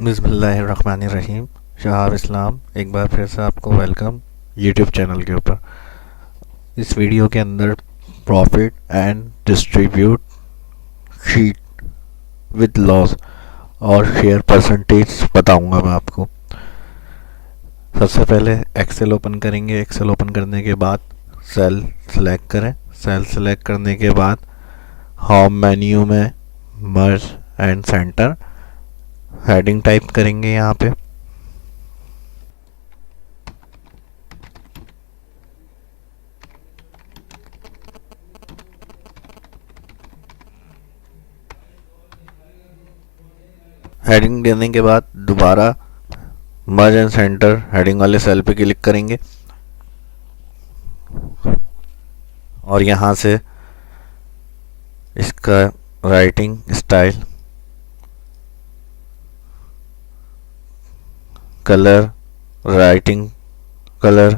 बिस्मिल्लाहिर्रहमानिर्रहीम। शहाब इस्लाम एक बार फिर से आपको वेलकम यूट्यूब चैनल के ऊपर। इस वीडियो के अंदर profit and distribute sheet with loss और शेयर परसेंटेज बताऊंगा मैं आपको। सबसे पहले एक्सेल ओपन करेंगे। एक्सेल ओपन करने के बाद सेल सेलेक्ट करें। सेल सेलेक्ट करने के बाद होम मेन्यू में मर्ज एंड सेंटर हेडिंग टाइप करेंगे। यहाँ पे हेडिंग देने के बाद दोबारा मर्ज एंड सेंटर हेडिंग वाले सेल पे क्लिक करेंगे और यहाँ से इसका writing style, colour, writing colour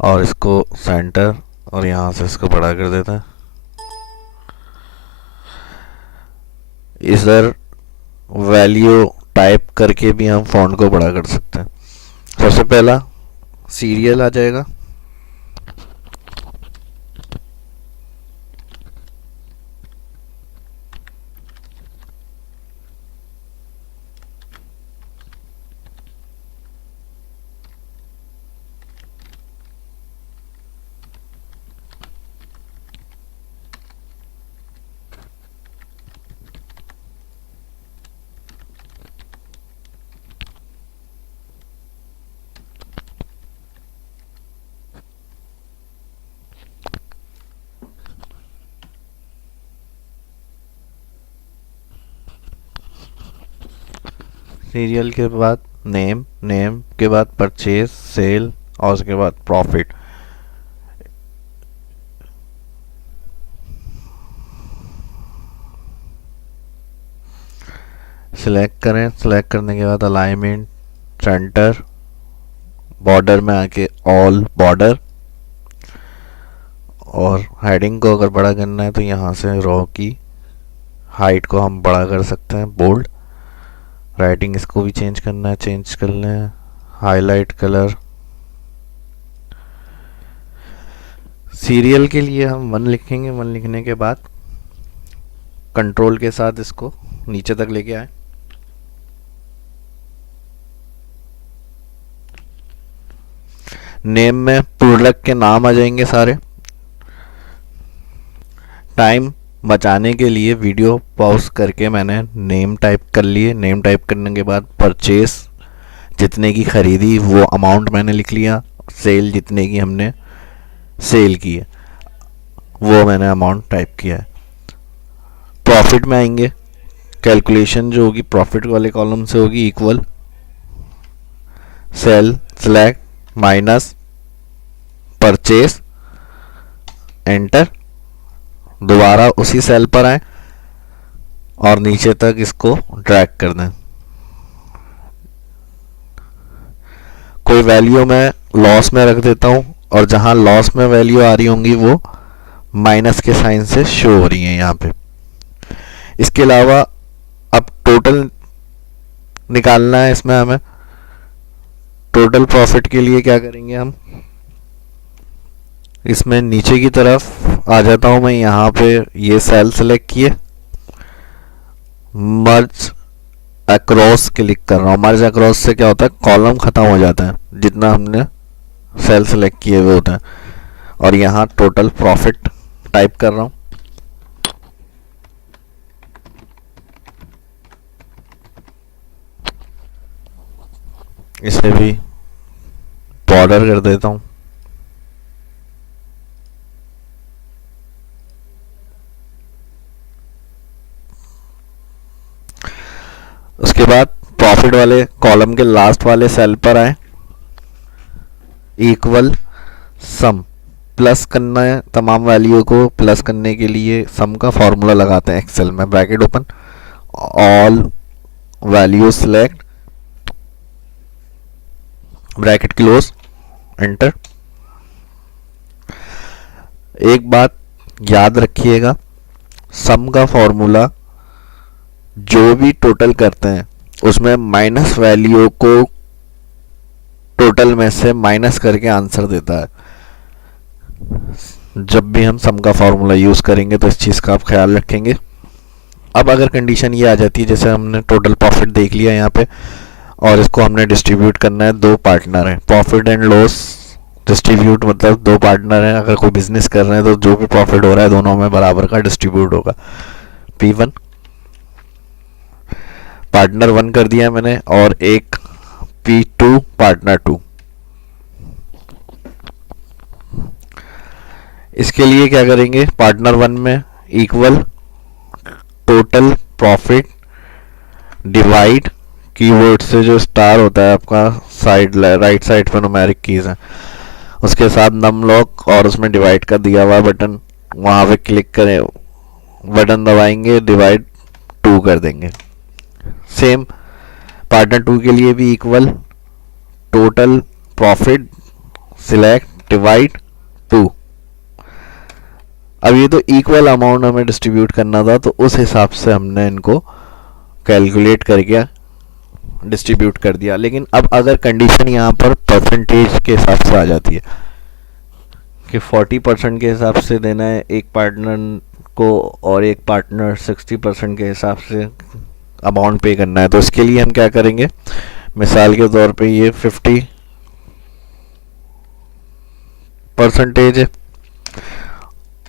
और इसको सेंटर और यहाँ से इसको बड़ा कर देता है। इधर वैल्यू टाइप करके भी हम फॉन्ट को बड़ा कर सकते हैं। सबसे पहला सीरियल आ जाएगा। सीरियल के बाद नेम, नेम के बाद परचेज, सेल और उसके बाद प्रॉफिट। सिलेक्ट करें। सिलेक्ट करने के बाद अलाइनमेंट, सेंटर, बॉर्डर में आके ऑल बॉर्डर और हेडिंग को अगर बड़ा करना है तो यहाँ से रो की हाइट को हम बड़ा कर सकते हैं, बोल्ड। राइटिंग इसको भी चेंज करना है, चेंज कर लें। हाईलाइट कलर, सीरियल के लिए हम 1 लिखेंगे। 1 लिखने के बाद कंट्रोल के साथ इसको नीचे तक लेके आए। नेम में प्रोडक्ट के नाम आ जाएंगे सारे। टाइम बचाने के लिए वीडियो पॉज करके मैंने नेम टाइप कर लिए। नेम टाइप करने के बाद परचेस जितने की खरीदी वो अमाउंट मैंने लिख लिया। सेल जितने की हमने सेल की है वो मैंने अमाउंट टाइप किया है। प्रॉफिट में आएंगे। कैलकुलेशन जो होगी प्रॉफिट वाले कॉलम से होगी, equal cell select minus purchase, enter. दोबारा उसी सेल पर आए और नीचे तक इसको ड्रैग कर दें। कोई वैल्यू मैं लॉस में रख देता हूं और जहां लॉस में वैल्यू आ रही होंगी वो माइनस के साइन से शो हो रही है यहाँ पे। इसके अलावा अब टोटल निकालना है। इसमें हमें टोटल प्रॉफिट के लिए क्या करेंगे, हम इसमें नीचे की तरफ आ जाता हूं मैं। यहाँ पे ये सेल सेलेक्ट किए, मर्ज अक्रॉस क्लिक कर रहा हूँ। मर्ज अक्रॉस से क्या होता है, कॉलम खत्म हो जाता है, जितना हमने सेल सेलेक्ट किए हुए होता है। और यहाँ टोटल प्रॉफिट टाइप कर रहा हूँ। इसे भी बॉर्डर कर देता हूँ। उसके बाद प्रॉफिट वाले कॉलम के लास्ट वाले सेल पर आए। इक्वल सम प्लस करना है। तमाम वैल्यू को प्लस करने के लिए सम का फॉर्मूला लगाते हैं एक्सेल में। Bracket open, all value select, bracket close, enter. एक बात याद रखिएगा, सम का फॉर्मूला जो भी टोटल करते हैं उसमें माइनस वैल्यू को टोटल में से माइनस करके आंसर देता है। जब भी हम सम का फॉर्मूला यूज करेंगे तो इस चीज का आप ख्याल रखेंगे। अब अगर कंडीशन ये आ जाती है, जैसे हमने टोटल प्रॉफिट देख लिया यहाँ पे और इसको हमने डिस्ट्रीब्यूट करना है, दो पार्टनर हैं, प्रॉफिट एंड लॉस डिस्ट्रीब्यूट मतलब दो पार्टनर हैं, अगर कोई बिजनेस कर रहे हैं तो जो भी प्रॉफिट हो रहा है दोनों में बराबर का डिस्ट्रीब्यूट होगा। P1 पार्टनर 1 कर दिया मैंने और एक P2 पार्टनर 2। इसके लिए क्या करेंगे, पार्टनर 1 में equal total profit divide, keyword से जो स्टार होता है आपका साइड राइट साइड पर न्यूमेरिक कीज है उसके साथ नम लॉक और उसमें डिवाइड का दिया हुआ बटन, वहां पे क्लिक करें, बटन दबाएंगे, डिवाइड 2 कर देंगे। सेम पार्टनर 2 के लिए भी equal total profit select divide 2। अब ये तो इक्वल अमाउंट हमें डिस्ट्रीब्यूट करना था, तो उस हिसाब से हमने इनको कैलकुलेट करके डिस्ट्रीब्यूट कर दिया। लेकिन अब अगर कंडीशन यहाँ पर परसेंटेज के हिसाब से आ जाती है कि 40% के हिसाब से देना है एक पार्टनर को और एक पार्टनर 60% के हिसाब से अमाउंट पे करना है, तो इसके लिए हम क्या करेंगे, मिसाल के तौर पे ये 50% है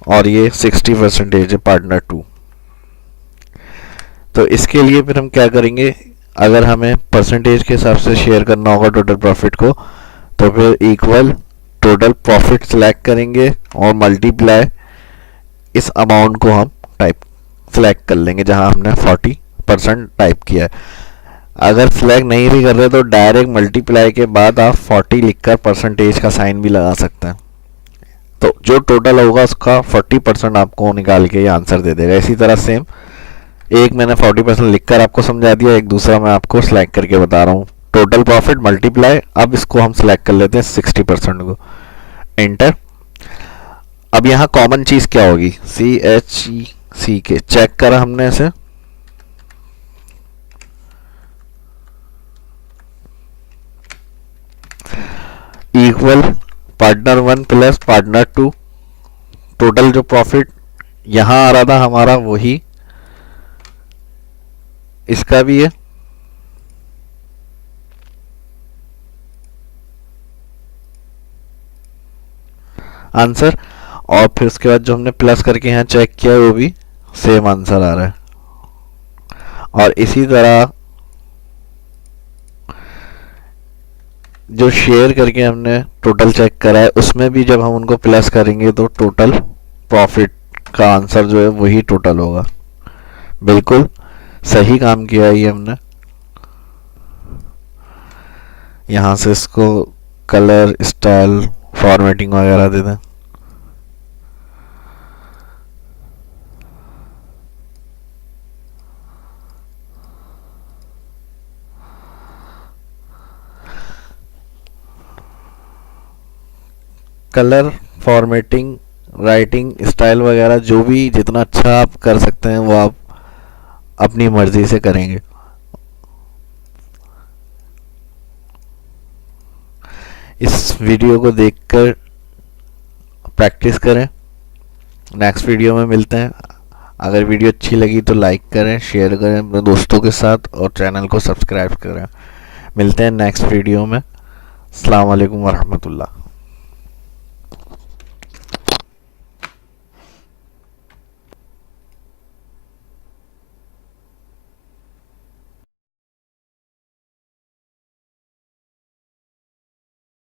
और ये 60% है पार्टनर 2। तो इसके लिए फिर हम क्या करेंगे, अगर हमें परसेंटेज के हिसाब से शेयर करना होगा टोटल प्रॉफिट को, तो फिर इक्वल टोटल प्रॉफिट सिलेक्ट करेंगे और मल्टीप्लाई इस अमाउंट को हम टाइप सिलेक्ट कर लेंगे जहां हमने 40% टाइप किया है। अगर सिलेक्ट नहीं भी कर रहे तो डायरेक्ट मल्टीप्लाई के बाद आप 40 लिखकर परसेंटेज का साइन भी लगा सकते हैं, तो जो टोटल होगा उसका 40% आपको निकाल के ये आंसर दे देगा। इसी तरह सेम एक मैंने 40% लिखकर आपको समझा दिया, एक दूसरा मैं आपको सिलेक्ट करके बता रहा हूँ, टोटल प्रॉफिट मल्टीप्लाई, अब इसको हम सिलेक्ट कर लेते हैं 60% को, एंटर। अब यहाँ कॉमन चीज क्या होगी, CHEC चेक करा हमने इसे, equal partner 1 plus partner 2, total जो प्रॉफिट यहां आ रहा था हमारा वही इसका भी है, आंसर। और फिर उसके बाद जो हमने प्लस करके यहाँ चेक किया वो भी सेम आंसर आ रहा है। और इसी तरह जो शेयर करके हमने टोटल चेक करा है उसमें भी जब हम उनको प्लस करेंगे तो टोटल प्रॉफिट का आंसर जो है वही टोटल होगा। बिल्कुल सही काम किया ये हमने। यहाँ से इसको कलर स्टाइल फॉर्मेटिंग वगैरह दे दें। कलर फॉर्मेटिंग राइटिंग स्टाइल वगैरह जो भी जितना अच्छा आप कर सकते हैं वो आप अपनी मर्जी से करेंगे। इस वीडियो को देखकर प्रैक्टिस करें। नेक्स्ट वीडियो में मिलते हैं। अगर वीडियो अच्छी लगी तो लाइक करें, शेयर करें अपने दोस्तों के साथ और चैनल को सब्सक्राइब करें। मिलते हैं नेक्स्ट वीडियो में। अस्सलाम वालेकुम वरहमतुल्लाह।